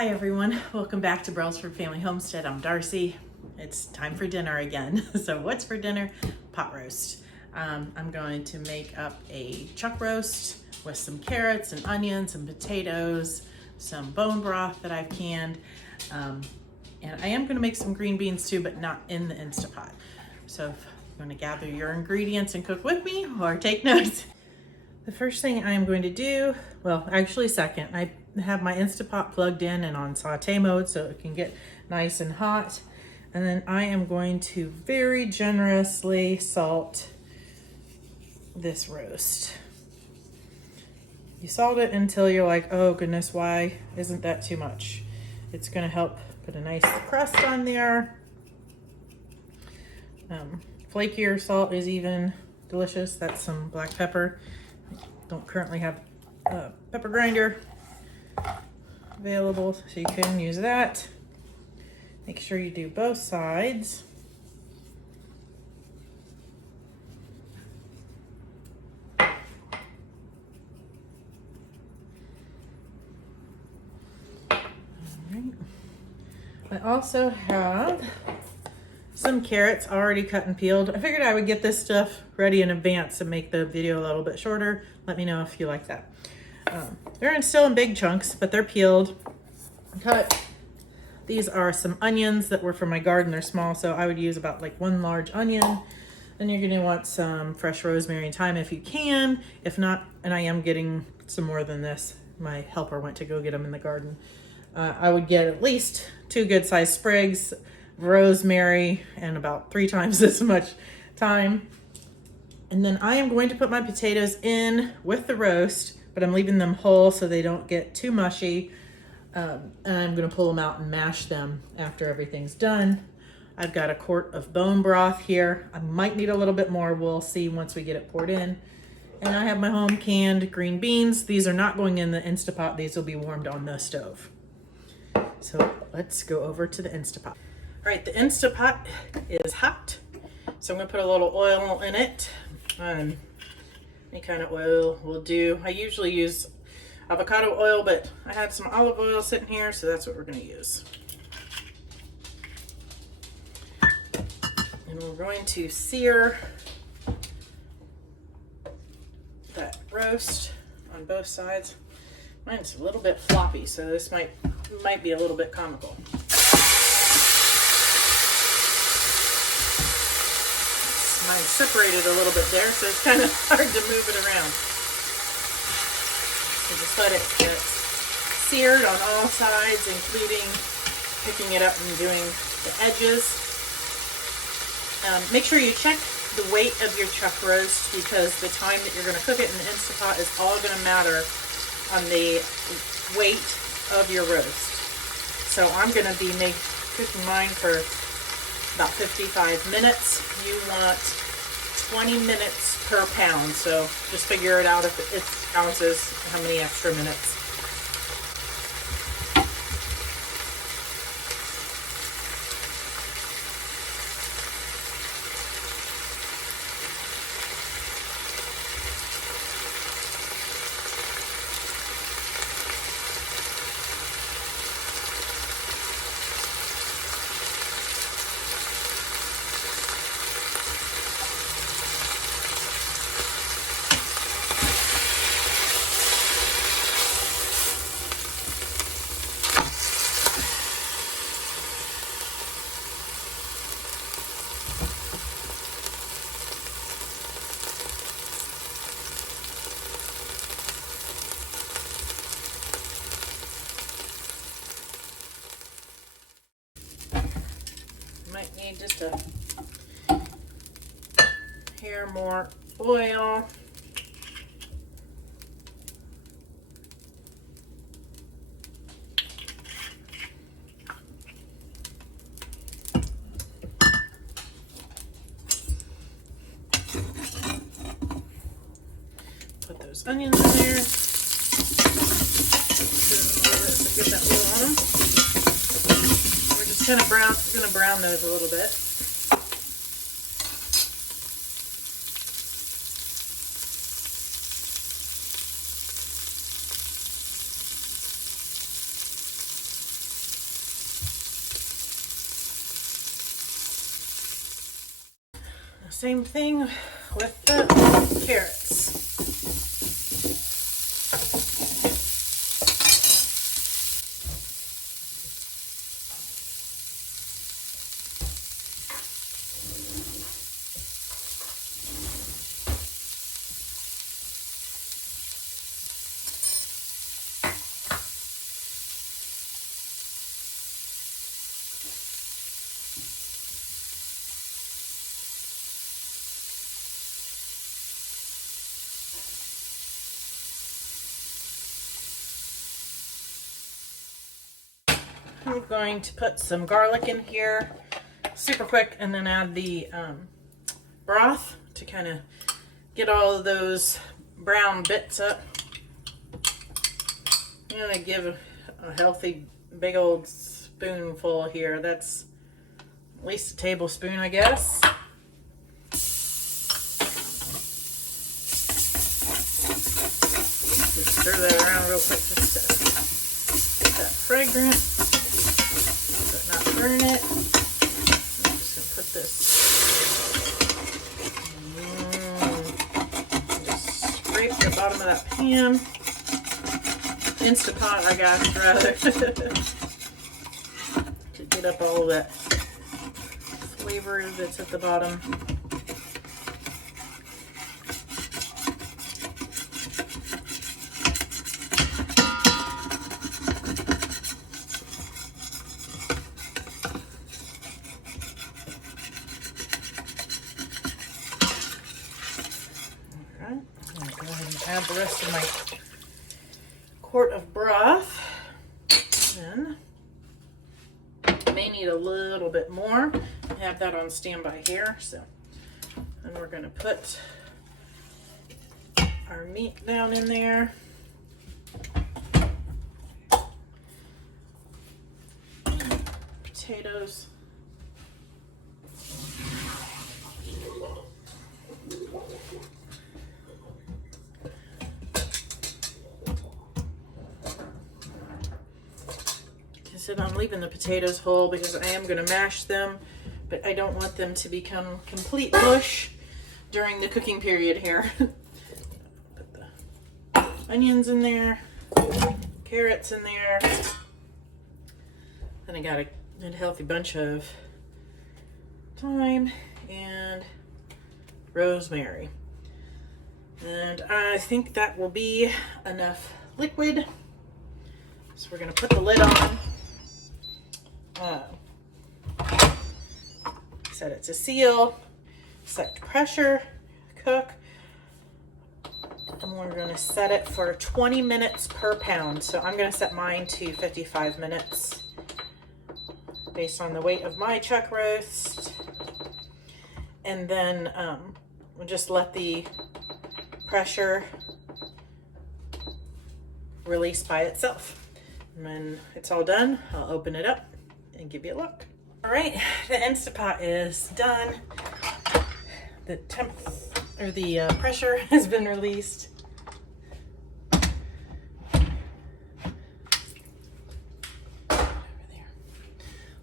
Hi everyone, welcome back to Brelsford Family Homestead. I'm Darcy. It's time for dinner again. So what's for dinner? Pot roast. I'm going to make up a chuck roast with some carrots and onions and potatoes, some bone broth that I've canned, and I am going to make some green beans too, but not in the Instapot. So if you want to gather your ingredients and cook with me or take notes. The first thing I am going to do, well, actually second, I have my Instapot plugged in and on saute mode so it can get nice and hot. And then I am going to very generously salt this roast. You salt it until you're like, oh goodness, why isn't that too much? It's going to help put a nice crust on there. Flakier salt is even delicious. That's some black pepper. Don't currently have a pepper grinder available, so you can use that. Make sure you do both sides. All right. I also have some carrots already cut and peeled. I figured I would get this stuff ready in advance and make the video a little bit shorter. Let me know if you like that. They're still in big chunks, but they're peeled, cut. These are some onions that were from my garden. They're small, so I would use about like one large onion. Then you're gonna want some fresh rosemary and thyme if you can. If not, and I am getting some more than this. My helper went to go get them in the garden. I would get at least 2 good sized sprigs of rosemary and about 3 times as much thyme. And then I am going to put my potatoes in with the roast, but I'm leaving them whole so they don't get too mushy. And I'm gonna pull them out and mash them after everything's done. I've got a quart of bone broth here. I might need a little bit more. We'll see once we get it poured in. And I have my home canned green beans. These are not going in the Instapot. These will be warmed on the stove. So let's go over to the Instapot. All right, the Instapot is hot. So I'm gonna put a little oil in it. Any kind of oil will do. I usually use avocado oil, but I had some olive oil sitting here, so that's what we're gonna use. And we're going to sear that roast on both sides. Mine's a little bit floppy, so this might be a little bit comical. Mine separated a little bit there, so it's kind of hard to move it around. So just let it get seared on all sides, including picking it up and doing the edges. Make sure you check the weight of your chuck roast, because the time that you're going to cook it in the Instapot is all going to matter on the weight of your roast. So I'm going to be cooking mine for about 55 minutes. You want 20 minutes per pound, so just figure it out if it's ounces, how many extra minutes. Might need just a hair more oil. Put those onions in there. Give them a little bit to get that oil on them. We're just kind of gonna brown those a little bit. Same thing with the carrots. I'm going to put some garlic in here super quick and then add the broth to kind of get all of those brown bits up. I'm going to give a healthy big old spoonful here. That's at least a tablespoon, I guess. Just stir that around real quick just to get that fragrance. Burn it. I'm just gonna put this. Just scrape the bottom of that pan. Instapot, I guess, rather. To get up all of that flavor that's at the bottom. Add the rest of my quart of broth. Then I may need a little bit more. I have that on standby here. So then we're going to put our meat down in there. Potatoes. I'm leaving the potatoes whole because I am going to mash them, but I don't want them to become complete mush during the cooking period here. Put the onions in there, carrots in there. Then I got a healthy bunch of thyme and rosemary. And I think that will be enough liquid. So we're going to put the lid on. Set it to seal, set to pressure, cook, and we're going to set it for 20 minutes per pound. So I'm going to set mine to 55 minutes based on the weight of my chuck roast, and then we'll just let the pressure release by itself. And when it's all done, I'll open it up and give you a look. All right, the Instapot is done. The pressure has been released. Over there.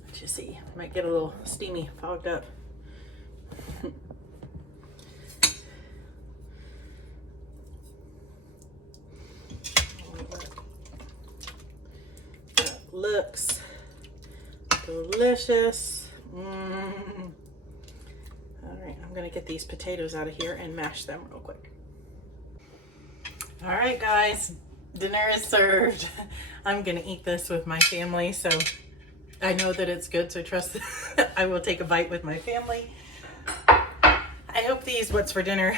Let you see. Might get a little steamy, fogged up. That looks delicious. All right, I'm gonna get these potatoes out of here and mash them real quick. All right, guys, dinner is served. I'm gonna eat this with my family, so I know that it's good, so trust I will take a bite with my family. I hope these What's for Dinner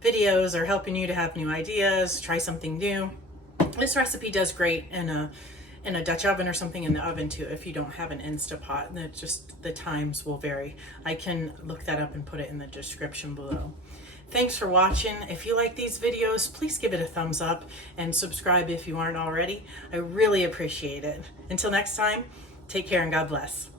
videos are helping you to have new ideas, try something new. This recipe does great in a Dutch oven or something in the oven too if you don't have an Instapot. The times will vary. I can look that up and put it in the description below. Thanks for watching. If you like these videos, please give it a thumbs up and subscribe if you aren't already. I really appreciate it. Until next time, take care and God bless.